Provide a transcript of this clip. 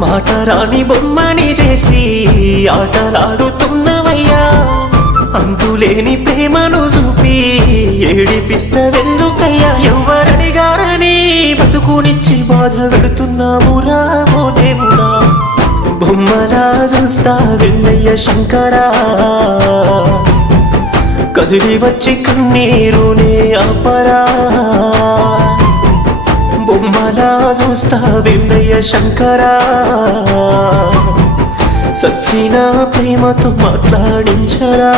మాటరాని బొమ్మని చేసి ఆటలాడుతున్నవయ్యా అంతులేని ప్రేమను చూపి ఏడిపిస్తవెందుకయ్యా ఎవరడిగారని బతుకునిచ్చి బాధ పెడుతున్నామురా ఓ దేవుడా బొమ్మలా చూస్తావెందయ్య శంకరా కదిలి వచ్చి కన్నీరునే ఆపరా బొమ్మలా చూస్తావెందయ్య శంకరా సచ్చిన ప్రేమతో మాట్లాడించరా